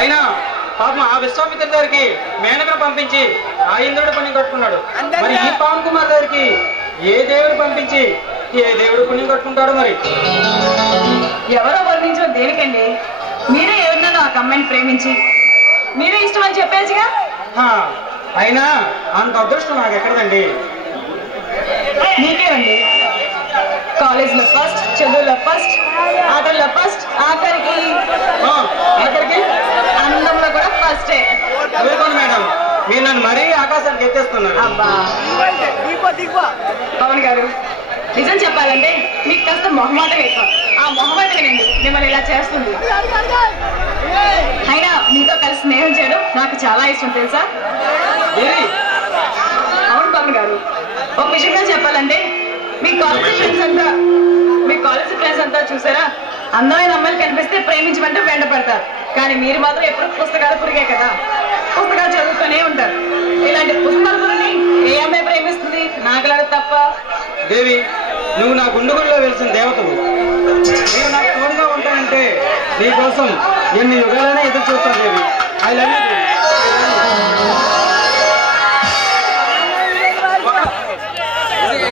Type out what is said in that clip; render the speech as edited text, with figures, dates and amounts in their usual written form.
అయినా పాపం ఆ విశ్వామిత్రుడి దగ్గరికి మేనకను పంపించి ఆ ఇంద్రుడు పుణ్యం కట్టుకున్నాడు. మరి ఈ పవన్ కుమార్ దగ్గరికి ఏ దేవుడు పంపించి ఏ దేవుడు పుణ్యం కట్టుకుంటాడు? మరి ఎవరో వర్ణించడం దేనికండి? మీరే ఎవరినో నాకు అమ్మాయిని ప్రేమించి మీరే ఇష్టం అని చెప్పేసిగా. అయినా అంత అదృష్టం నాకు ఎక్కడదండి. నీకేనండి, కాలేజీలో ఫస్ట్, చదువులో ఫస్ట్, ఆటల్లో ఫస్ట్, ఆఖరికి అందంలో కూడా ఫస్టే. ఊరుకోండి మేడం, మీరు నన్ను మరీ ఆకాశానికి ఎత్తేస్తున్నారు. అబ్బా పవన్ గారు, నిజం చెప్పాలంటే మీకు కాస్త మొహమాటం ఎక్కువ. ఆ మొహమాటమేనండి మిమ్మల్ని ఇలా చేస్తుంది. అయినా మీతో కలిసి స్నేహం చేయడం నాకు చాలా ఇష్టం తెలుసా? అవును పవన్ గారు, ఒక విషయంగా చెప్పాలంటే మీ కాలేజీ ఫ్రెండ్స్ అంతా చూసారా, అందమైన అమ్మాయిలు కనిపిస్తే ప్రేమించమంటే వెంట పడతారు. కానీ మీరు మాత్రం ఎప్పుడు పుస్తకాలు పురిగే కదా, పుస్తకాలు చదువుతూనే ఉంటారు. ఇలాంటి పుస్తకాలు పురిని ఏ అమ్మాయి ప్రేమిస్తుంది? నాకులాగా తప్ప. దేవి, నువ్వు నా గుండెగుడిలో వెలిసిన దేవతవు. నేను నాకు తోడుగా ఉంటానంటే నీ కోసం ఎన్ని యుగాలైనా ఎదురు చూస్తాను దేవి. I love you.